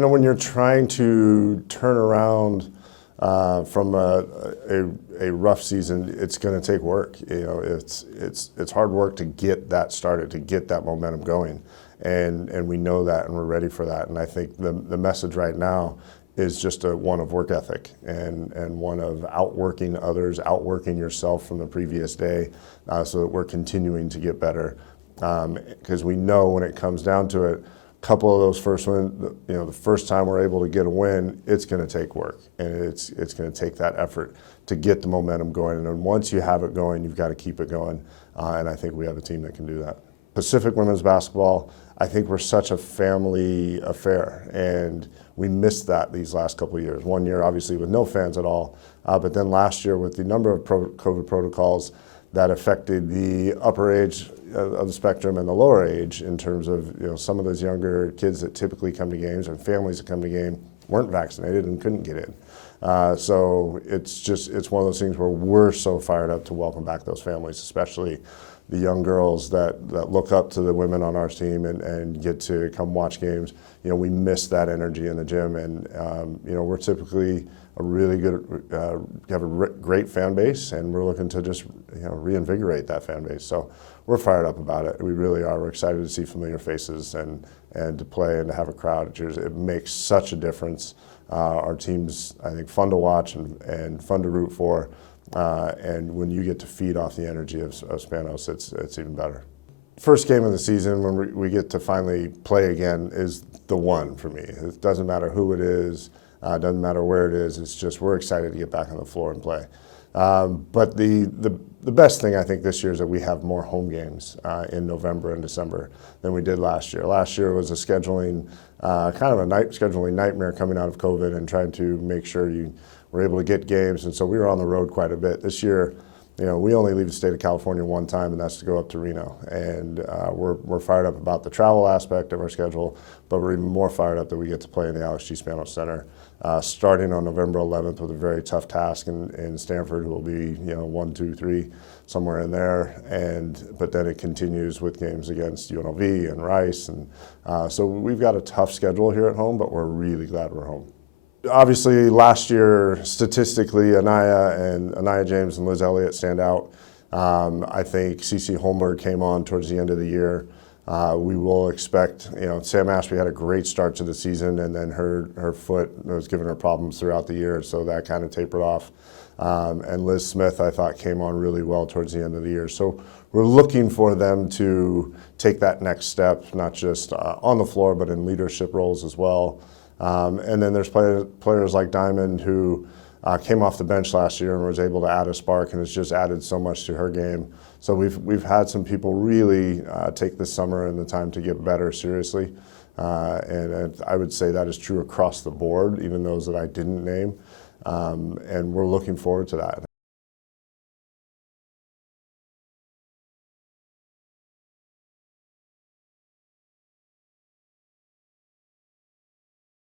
You know, when you're trying to turn around from a rough season, it's going to take work. You know, it's hard work to get that started, to get that momentum going, and we know that, and we're ready for that. And I think the message right now is just one of work ethic and one of outworking others, outworking yourself from the previous day, so that we're continuing to get better. Because we know when it comes down to it, a couple of those first wins, you know, the first time we're able to get a win, it's going to take work, and it's going to take that effort to get the momentum going. And then once you have it going, you've got to keep it going. And I think we have a team that can do that. Pacific women's basketball, I think we're such a family affair, and we missed that these last couple of years. One year, obviously, with no fans at all, but then last year with the number of COVID protocols that affected the upper age of the spectrum and the lower age, in terms of, you know, some of those younger kids that typically come to games and families that come to game weren't vaccinated and couldn't get in. So it's one of those things where we're so fired up to welcome back those families, especially the young girls that look up to the women on our team and get to come watch games. You know, we miss that energy in the gym, and you know, we're typically a really good, have a great fan base, and we're looking to just, you know, reinvigorate that fan base. So we're fired up about it. We really are. We're excited to see familiar faces and to play and to have a crowd at Jersey. It makes such a difference. Our team's, I think, fun to watch and fun to root for. And when you get to feed off the energy of Spanos, it's even better. First game of the season, when we get to finally play again, is the one for me. It doesn't matter who it is, doesn't matter where it is. It's just we're excited to get back on the floor and play. But the best thing I think this year is that we have more home games in November and December than we did last year. Last year was a scheduling kind of a scheduling nightmare coming out of COVID and trying to make sure you were able to get games, and so we were on the road quite a bit. This year, you know, we only leave the state of California one time, and that's to go up to Reno. And we're fired up about the travel aspect of our schedule, but we're even more fired up that we get to play in the Alex G. Spanos Center, starting on November 11th with a very tough task in Stanford, who will be, you know, 1, 2, 3, somewhere in there. But then it continues with games against UNLV and Rice, and so we've got a tough schedule here at home, but we're really glad we're home. Obviously, last year, statistically, Anaya James and Liz Elliott stand out. I think CeCe Holmberg came on towards the end of the year. We will expect, you know, Sam Ashby had a great start to the season, and then her foot was giving her problems throughout the year, so that kind of tapered off. And Liz Smith, I thought, came on really well towards the end of the year. So we're looking for them to take that next step, not just on the floor, but in leadership roles as well. And then there's players like Diamond, who came off the bench last year and was able to add a spark, and has just added so much to her game. So we've had some people really take this summer and the time to get better seriously, and I would say that is true across the board, even those that I didn't name, and we're looking forward to that.